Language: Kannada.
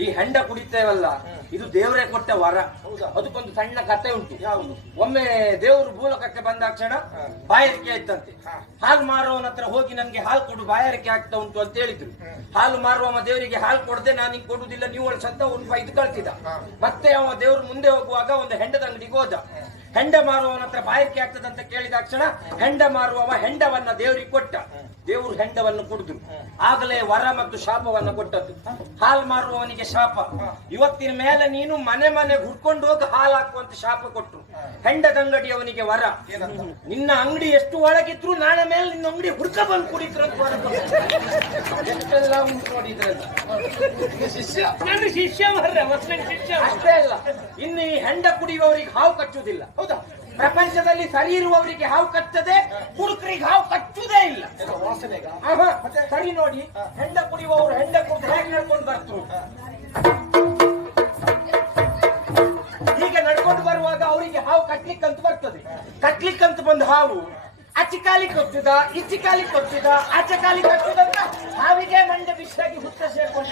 ಈ ಹೆಂಡ ಕುಡಿತೇವಲ್ಲ ಇದು ದೇವರೇ ಕೊಟ್ಟ ವರ. ಅದಕ್ಕೊಂದು ಸಣ್ಣ ಕತೆ ಉಂಟು. ಯಾವುದು? ಒಮ್ಮೆ ದೇವರು ಭೂಲೋಕಕ್ಕೆ ಬಂದಾಕ್ಷಣ ಬಾಯಾರಿಕೆ ಆಯ್ತಂತೆ. ಹಾಲು ಮಾರುವವನ ಹತ್ರ ಹೋಗಿ ನನ್ಗೆ ಹಾಲು ಕೊಡು, ಬಾಯಾರಿಕೆ ಆಗ್ತಾ ಉಂಟು ಅಂತ ಹೇಳಿದ್ರು. ಹಾಲು ಮಾರುವವ ದೇವರಿಗೆ ಹಾಲು ಕೊಡದೆ ನಾನು ಹಿಂಗ್ ಕೊಡುದಿಲ್ಲ, ನೀವು ಸತ್ತ ಒಂದು 5 ಕಳ್ತಿದ. ಮತ್ತೆ ಅವ ದೇವ್ರು ಮುಂದೆ ಹೋಗುವಾಗ ಒಂದು ಹೆಂಡದ ಅಂಗಡಿಗೆ ಹೋದ. ಹೆಂಡ ಮಾರುವವನ ಹತ್ರ ಬಾಯಾರಿಕೆ ಆಗ್ತದಂತ ಕೇಳಿದಾಕ್ಷಣ ಹೆಂಡ ಮಾರುವವ ಹೆಂಡವನ್ನ ದೇವರಿಗೆ ಕೊಟ್ಟ. ದೇವರು ಹೆಂಡವನ್ನು ಕುಡಿದ್ರು. ಆಗಲೇ ವರ ಮತ್ತು ಶಾಪವನ್ನ ಕೊಟ್ಟದ್ದು. ಹಾಲು ಮಾರುವವನಿಗೆ ಶಾಪ, ಇವತ್ತಿನ ಮೇಲೆ ನೀನು ಮನೆ ಮನೆ ಹುಡ್ಕೊಂಡು ಹೋಗಿ ಹಾಲು ಹಾಕುವಂತ ಶಾಪ ಕೊಟ್ರು. ಹೆಂಡದಂಗಡಿಯವನಿಗೆ ವರ, ನಿನ್ನ ಅಂಗಡಿ ಎಷ್ಟು ಒಳಗಿದ್ರು ನಾಳೆ ಮೇಲೆ ನಿನ್ನ ಅಂಗಡಿ ಹುಡ್ಕ ಬಂದು ಕುಡಿದ್ರು ಅಂತ ವರ ಕೊಟ್ರು. ಎಷ್ಟೆಲ್ಲ ಉಂಟು ನೋಡಿದ್ರಲ್ಲ. ಶಿಷ್ಯ ನನ್ನ ಶಿಷ್ಯ ಅಷ್ಟೇ ಅಲ್ಲ, ಇನ್ನು ಈ ಹೆಂಡ ಕುಡಿಯುವವರಿಗೆ ಹಾವು ಕಚ್ಚುವುದಿಲ್ಲ. ಹೌದಾ? ಪ್ರಪಂಚದಲ್ಲಿ ಸರಿ ಇರುವವರಿಗೆ ಹಾವು ಕಚ್ಚದೆ, ಕುಡುಕರಿಗೆ ಹಾವು ಕಚ್ಚುವುದೇ ಇಲ್ಲ. ಸರಿ ನೋಡಿ, ಹೆಂಡ ಕುಡಿಯುವವರು ಹೆಂಡ ಕುಡಿದು ಹೇಗೆ ನಡ್ಕೊಂಡು ಬರ್ತರು. ಹೀಗೆ ನಡ್ಕೊಂಡು ಬರುವಾಗ ಅವರಿಗೆ ಹಾವು ಕಟ್ಲಿಕ್ಕಂತ ಬರ್ತದೆ. ಕಟ್ಲಿಕ್ಕಂತ ಬಂದ ಹಾವು ಆಚೆ ಕಾಲಿ ಕೊಟ್ಟಿದ, ಈಚೆ ಕಾಲಿ ಕೊಟ್ಟಿದ, ಆಚೆ ಕಾಲಿ ಕಟ್ಟುದಂತ ಹಾವಿಗೆ ಮಂಡ ಬಿಸಿಯಾಗಿ ಹುತ್ತ ಸೇರ್ಕೊಂಡ.